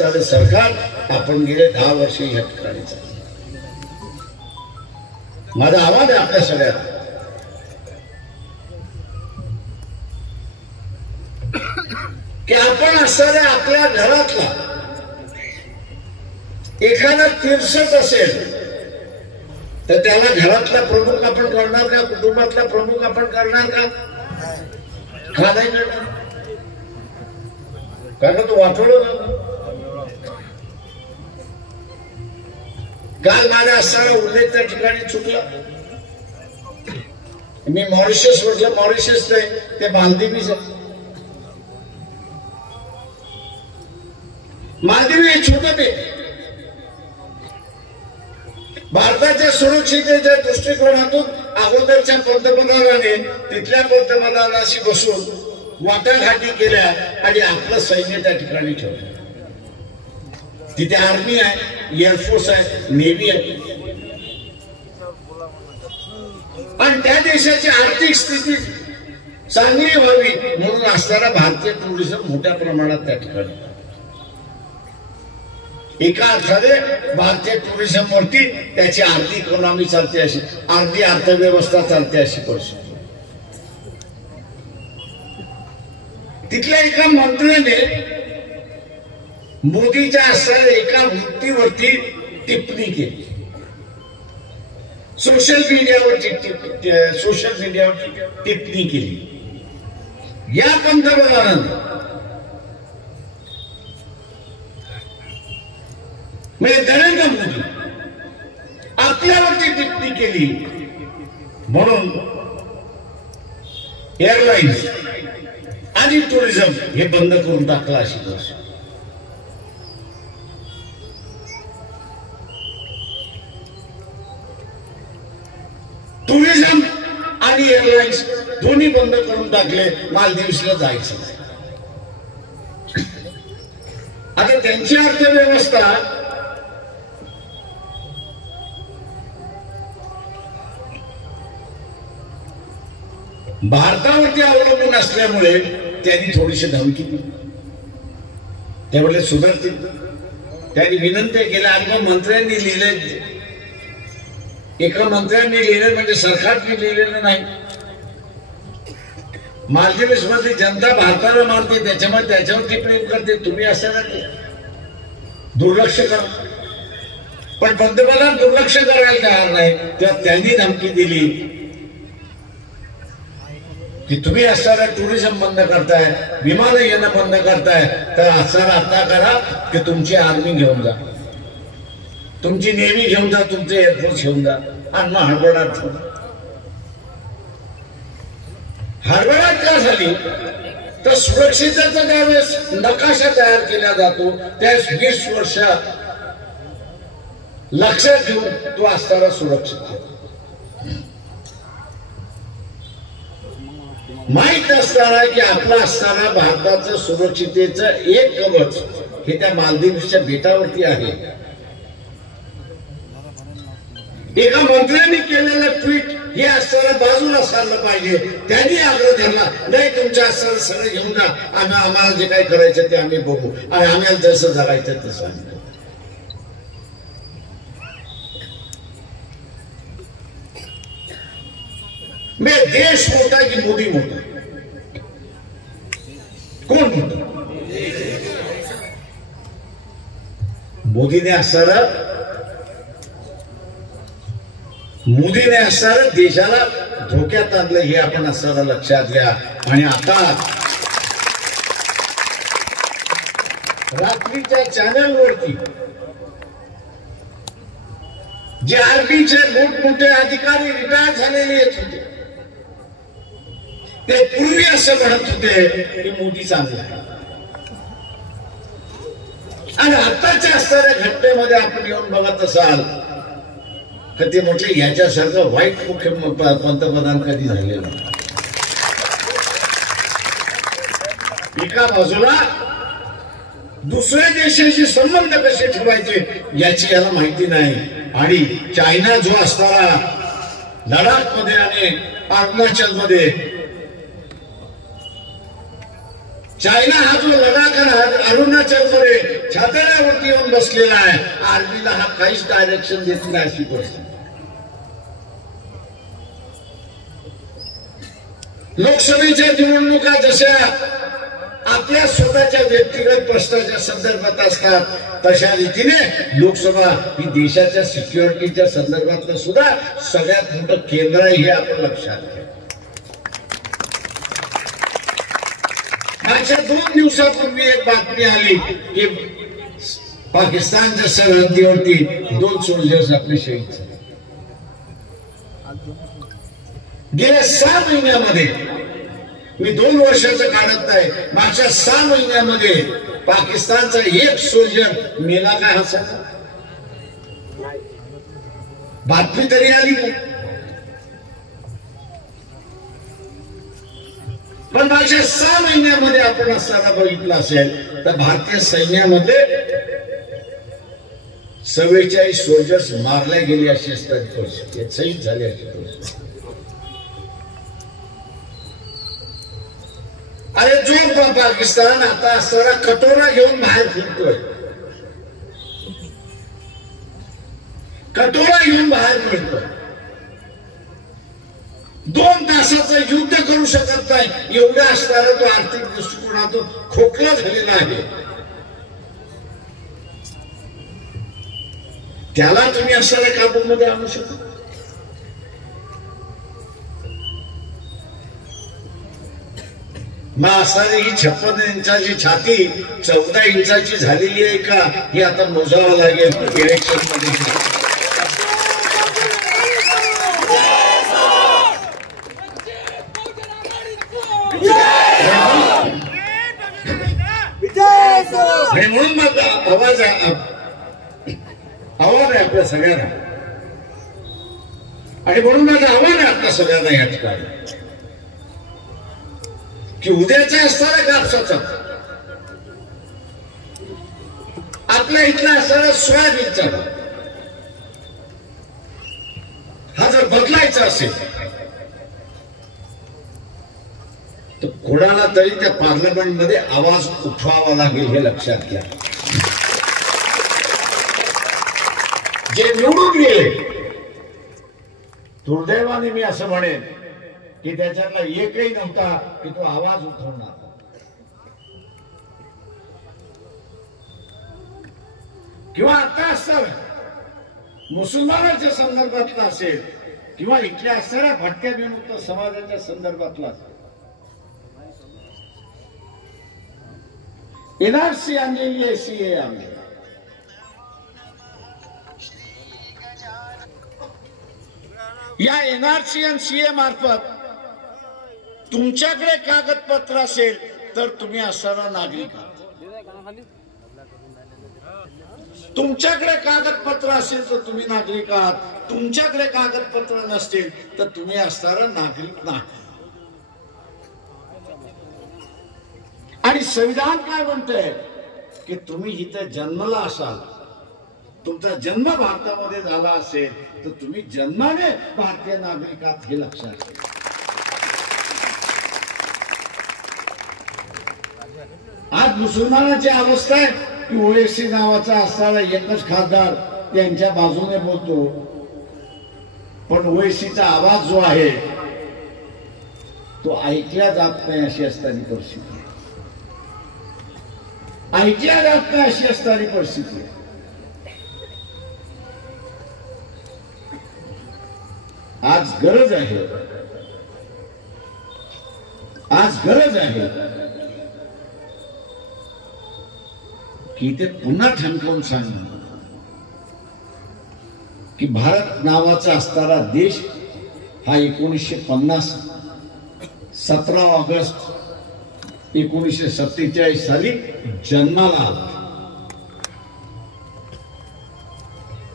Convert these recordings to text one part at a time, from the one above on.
सरकार आपण गेले 10 वर्ष या ठिकाणी चालू. माझा आवाज आहे आपल्या सगळ्यांना की आपण असणाऱ्या आपल्या घरातला एखादा तीर्थस्थ असेल तर त्याला घरातला प्रमुख आपण करणार का? कुटुंबातला प्रमुख आपण करणार का? का नाही करणार? कारण तो वाटोळं. काल माझा असणारा उल्लेख त्या ठिकाणी चुकला. मी मॉरिशस म्हटलं, मॉरिशस नाही ते मालदीवच आहे. मालदीव हे छोटं बेट. भारताच्या सुरक्षितेच्या दृष्टिकोनातून अगोदरच्या पंतप्रधानाने तिथल्या पंतप्रधानाशी बसून वाटाघाटी केल्या आणि आपलं सैन्य त्या ठिकाणी ठेवलं. तिथे आर्मी आहे, एअरफोर्स आहे, नेव्ही आहे आणि त्या देशाची आर्थिक स्थिती चांगली व्हावी म्हणून असणारा भारतीय टुरिझम मोठ्या प्रमाणात त्या ठिकाणी. एका अर्थाने भारतीय टुरिझम वरती त्याची आर्थिक इकॉनॉमी चालते, अशी अर्धी अर्थव्यवस्था चालते अशी परिस्थिती. तिथल्या एका मंत्र्याने मोदीच्या असणाऱ्या एका वृत्तीवरती टिप्पणी केली. सोशल मीडियावरती टिप्पणी केली. या पंतप्रधानांनी म्हणजे नरेंद्र मोदी आपल्यावरती टिप्पणी केली म्हणून एअरलाइन्स आणि टुरिझम हे बंद करून टाकलं अशी गोष्ट. टुरिझम आणि एअरलाइन्स दोन्ही बंद करून टाकले. मालदीवला जायचं नाही. आता त्यांची अर्थव्यवस्था भारतावरती अवलंबून असल्यामुळे त्यांनी थोडीशी धमकी दिली. ते म्हटले सुधारतील. त्यांनी विनंती केल्या आणि मग मंत्र्यांनी लिहिले. एका मंत्र्यांनी लिहिलं म्हणजे सरकारने लिहिलेलं नाही. मालदीव्स मध्ये जनता भारताला मानते त्याच्यामुळे त्याच्यावरती प्रेम करते. तुम्ही असं नाही दुर्लक्ष करा. पण पंतप्रधान दुर्लक्ष करायला तयार नाही. तेव्हा त्यांनी धमकी दिली की तुम्ही असणारा टुरिझम बंद करताय, विमान येणं बंद करताय, तर असणारा आता करा की तुमची आर्मी घेऊन जा, तुमची नेव्ही घेऊन जा, तुमचे एअरफोर्स घेऊन जा. आणि मग हडबडाट का झाली तर सुरक्षिततेचा ज्यावेळेस नकाशा तयार केला जातो त्यावेळेस 20 वर्ष लक्षात घेऊन तो असणारा सुरक्षित माहित असताना की आपला असताना भारताचं सुरक्षितेचं एक कवच हे त्या मालदीवच्या बेटावरती आहे. एका मंत्र्यांनी केलेलं ट्विट हे असताना बाजूला सारलं पाहिजे. त्यांनी आग्रह धरला नाही तुमच्या असताना सगळं घेऊन जा, आम्हाला जे काही करायचं ते आम्ही बघू आणि आम्हाला जसं जगायचं तसं आम्ही. देश मोठा की मोदी मोठा? कोण मोठा? मोदीने असणारं देशाला धोक्यात आणलं हे आपण असणारा लक्षात घ्या. आणि आता रात्रीच्या चॅनलवरती जे आर्मीचे मोठमोठे अधिकारी रिटायर झालेले येत होते ते पूर्वी असं म्हणत होते की मोदी चांगला आहे. आणि आताच्या असणाऱ्या घटनेमध्ये आपण येऊन बघत असाल तर ते म्हटले याच्यासारखं वाईट मुख्य पंतप्रधान कधी झालेलं. एका बाजूला दुसऱ्या देशाशी संबंध कसे ठेवायचे याची याला माहिती नाही. आणि चायना जो असणारा लडाख मध्ये आणि अरुणाचल मध्ये चायना हा जो लडाख आणि अरुणाचल मध्ये छात्र्या येऊन बसलेला आहे, आर्मीला हा काहीच डायरेक्शन देत नाही अशी परिस्थिती. लोकसभेच्या निवडणुका जशा आपल्या स्वतःच्या व्यक्तिगत प्रश्नाच्या संदर्भात असतात, तशा रीतीने लोकसभा ही देशाच्या सिक्युरिटीच्या संदर्भातलं सुद्धा सगळ्यात मोठं केंद्र आहे, हे आपण लक्षात घ्या. मागच्या 2 दिवसापूर्वी एक बातमी आली की पाकिस्तानच्या सरहद्दीवरती 2 सोल्जर्स आपले शहीद झाले. गेल्या 6 महिन्यामध्ये, मी 2 वर्षाचं काढत नाही, मागच्या 6 महिन्यामध्ये पाकिस्तानचा एक सोल्जर मेला काय असा बातमी तरी आली नाही. पण मागच्या 6 महिन्यामध्ये आपण असताना बघितलं असेल तर भारतीय सैन्यामध्ये 44 सोल्जर्स मारले गेले अशी असतात, शहीद झाले अशी परिस्थिती. अरे जो पाकिस्तान आता असताना कटोरा घेऊन बाहेर फिरतोय, कटोरा घेऊन बाहेर फिरतोय, 2 तासाचं युद्ध करू शकत नाही, एवढा असताना तो आर्थिक दृष्टिकोनातून खोकला झालेला आहे. त्याला तुम्ही असणाऱ्या काबूमध्ये आणू शकता? मग असणारी ही 56 इंचाची छाती 14 इंचाची झालेली आहे का, हे आता मोजावं लागेल इलेक्शन मध्ये. म्हणून मग आवाज आहे आपल्या सगळ्यांना, आणि म्हणून माझं आव्हान आहे आपल्या सगळ्यांना या ठिकाणी की उद्याचा असणारा कापसाचा, आपल्या इथला असणारा सोयाबीनचा, हा जर बदलायचा असेल तर कोणाला तरी त्या पार्लमेंट मध्ये आवाज उठवावा लागेल, हे लक्षात घ्या. जे निवडून गेले, दुर्दैवाने मी असं म्हणेन की त्याच्यातला एकही नव्हता की तो आवाज उठवणार. किंवा आता असताना मुसलमानाच्या संदर्भातला असेल किंवा इथल्या असणाऱ्या भटक्या विमुक्त समाजाच्या संदर्भातला असेल, एनआरसी आणलेली आहे, सीए आणली. या एनआरसी आणि सीए मार्फत तुमच्याकडे कागदपत्र असेल तर तुम्ही असणारा नागरिक आहात, तुमच्याकडे कागदपत्र असेल तर तुम्ही नागरिक आहात, तुमच्याकडे कागदपत्र नसतील तर तुम्ही असणारा नागरिक नाही. आणि संविधान काय म्हणतंय की तुम्ही इथे जन्मला असाल, तुमचा जन्म भारतामध्ये झाला असेल तर तुम्ही जन्माने भारतीय नागरिक आहात, हे लक्षात घ्या. आज मुसलमानाची अवस्था आहे की ओएसी नावाचा असणारा एकच खासदार त्यांच्या बाजूने बोलतो, पण ओएसीचा आवाज जो आहे तो ऐकला जात नाही अशी असणारी परिस्थिती, ऐकल्या जात नाही अशी असणारी परिस्थिती. आज गरज आहे, आज गरज आहे की ते पुन्हा ठणकावून सांगणं की भारत नावाचा असणारा देश हा 1950 17 ऑगस्ट 1947 साली जन्माला आला.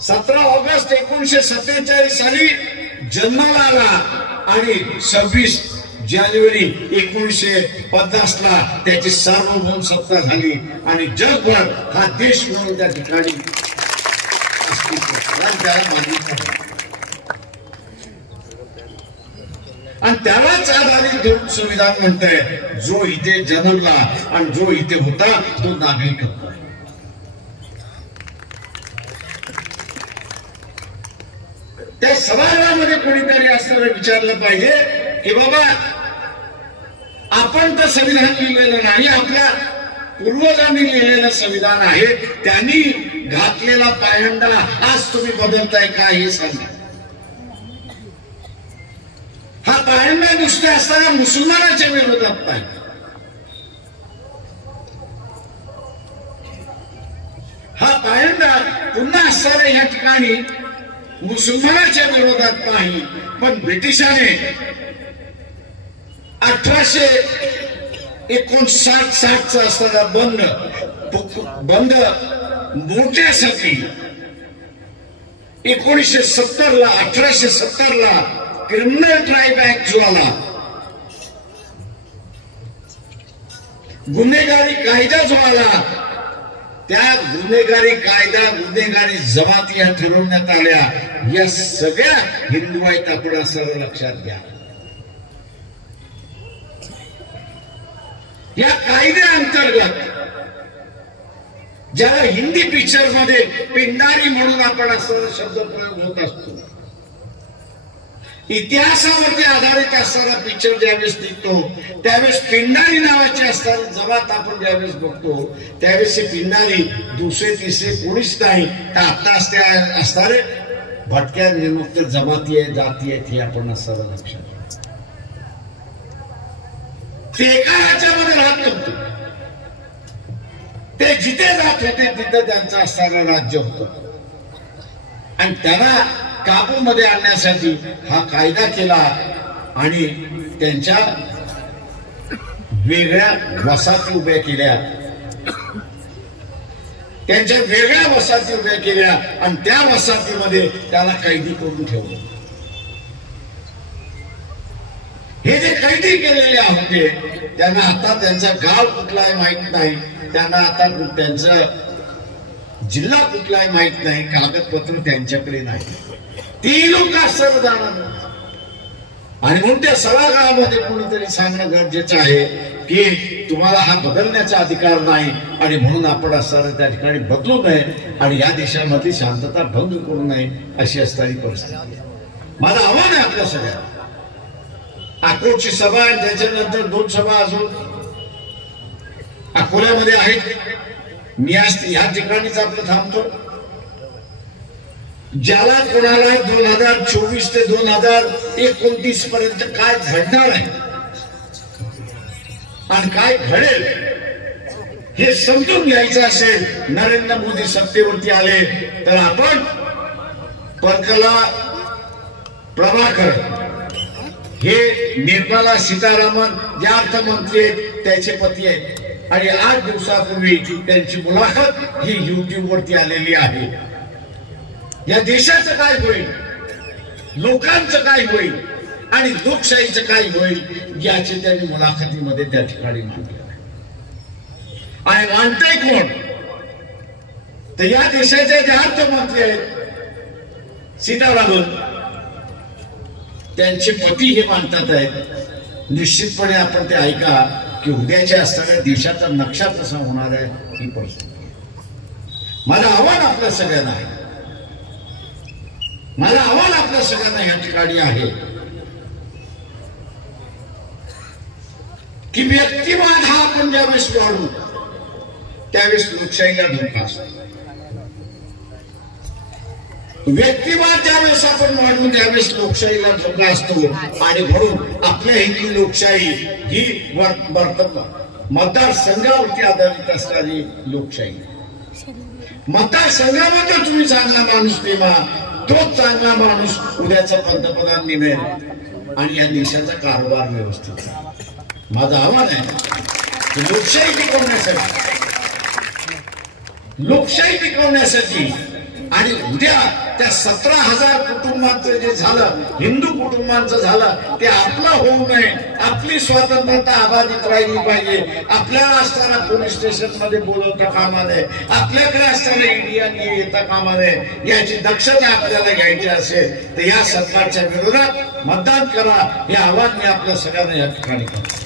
17 ऑगस्ट 1947 साली जन्माला आला आणि 26 जानेवारी 1950 ला त्याची सार्वभौम सत्ता झाली आणि जगभर हा देश म्हणून त्या ठिकाणी आणि त्यालाच आधारित धरून संविधान म्हणतंय जो इथे जन्मला आणि जो इथे होता तो नागरिक होता. त्या सभागृहामध्ये कोणीतरी असताना विचारलं पाहिजे की बाबा आपण तर संविधान लिहिलेलं नाही, आपल्या पूर्वजांनी लिहिलेलं संविधान आहे, त्यांनी घातलेला पायंडा आज तुम्ही बदलताय का हे सांगा. हा पायंडा नुसते असताना मुसलमानाच्या विरोधात नाही, हा पायंडा पुन्हा असताना या ठिकाणी मुसलमानाच्या विरोधात नाही, पण ब्रिटिशाने 1859-60 असताना बंद मोठ्यासाठी 1870 क्रिमिनल ट्राइब ऍक्ट जो आला, गुन्हेगारी कायदा जो आला, त्या गुन्हेगारी कायदा गुन्हेगारी जमाती या ठरवण्यात आल्या. या सगळ्या हिंदू आहेत, आपण असं लक्षात घ्या. या कायद्याअंतर्गत ज्याला हिंदी पिक्चर मध्ये पिंडारी म्हणून आपण असं शब्द प्रयोग होत असतो, इतिहासावरती आधारित असणारा पिक्चर ज्यावेळेस निघतो त्यावेळेस पिंडारी नावाची असणारी जमात आपण ज्यावेळेस बघतो त्यावेळेस पिंडारी दुसरे तिसरे कोणीच नाही, तर आता असणारे भटक्या निर्मुक्त जमाती आहे, जाती आहेत, हे आपण असणारा लक्षात. ते एका राज्यामध्ये राहत नव्हते, ते जिथे जात होते तिथे त्यांचं असणारं राज्य होतं आणि त्यांना काबूमध्ये आणण्यासाठी हा कायदा केला आणि त्यांच्या वेगळ्या वसाहती उभ्या केल्या, त्यांच्या वेगळ्या वसाहती उभ्या केल्या आणि त्या वसाहतीमध्ये त्याला कैदी करून ठेवलं. हे जे कैदी केलेले होते त्यांना आता त्यांचा गाव कुठला आहे माहित नाही, त्यांना आता त्यांचा जिल्हा कुठला आहे माहित नाही, कागदपत्र त्यांच्याकडे नाही, ती लोक असं जाणार. आणि म्हणून त्या सभागृहामध्ये कोणीतरी सांगणं गरजेचं आहे की तुम्हाला हा बदलण्याचा अधिकार नाही आणि म्हणून आपण असणारं त्या ठिकाणी बदलू नये आणि या देशामधली शांतता भंग करू नये अशी असणारी परिस्थिती. माझं आव्हान आहे आपल्या सगळ्यांना. अकोटची सभा आणि त्याच्यानंतर 2 सभा अजून अकोल्यामध्ये आहेत. मी आज ह्या ठिकाणीच आपलं थांबतो. ज्याला कोणाला 2024 ते 2029 पर्यंत काय घडणार आहे आणि काय घडेल हे समजून घ्यायचं असेल, नरेंद्र मोदी सत्तेवरती आले तर आपण परकला प्रभाकर हे निर्मला सीतारामन ज्या अर्थमंत्री आहेत त्याचे पती आहेत आणि 8 दिवसापूर्वी त्यांची मुलाखत ही YouTube वरती आलेली आहे. या देशाचं काय होईल, लोकांचं काय होईल आणि लोकशाहीचं काय होईल याचे त्यांनी मुलाखतीमध्ये त्या ठिकाणी म्हटले आणि मानताय कोण तर या देशाचे जे अर्थमंत्री आहेत सीतारामन त्यांचे पती हे मानतात आहेत. निश्चितपणे आपण ते ऐका की उद्याच्या असणाऱ्या देशाचा नक्षा कसा होणार आहे ही परिस्थिती. माझं आव्हान आपल्या सगळ्यांना आहे, माझं आव्हान आपल्या सगळ्यांना या ठिकाणी आहे की व्यक्तिवाद हा आपण ज्यावेळेस वाढू त्यावेळेस लोकशाहीला धोका असतो. व्यक्तिवाद ज्यावेळेस आपण वाढवून त्यावेळेस लोकशाहीला धोका असतो आणि म्हणून आपल्या ही लोकशाही ही मतदारसंघावरती आधारित असणारी लोकशाही. मतदारसंघामध्ये तुम्ही चांगला माणूस नेमा, तोच चांगला माणूस उद्याचा पंतप्रधान निमेल आणि या देशाचा कारभार व्यवस्थित. माझं आव्हान आहे लोकशाही टिकवण्यासाठी आणि उद्या त्या 17,000 कुटुंबांचं जे झालं, हिंदू कुटुंबांचं झालं, ते आपलं होऊ नये. आपली स्वतंत्रता अबाधित राहिली पाहिजे. आपल्याला असताना पोलीस स्टेशन मध्ये बोलवता कामा नये, आपल्याकडे असताना इंडिया येता कामा नये. याची दक्षता आपल्याला घ्यायची असेल तर या सरकारच्या विरोधात मतदान करा हे आवाहन मी आपल्या सगळ्यांना या ठिकाणी करतो.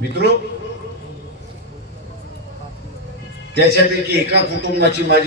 मित्रो, त्याच्यापैकी एका कुटुंबाची माझी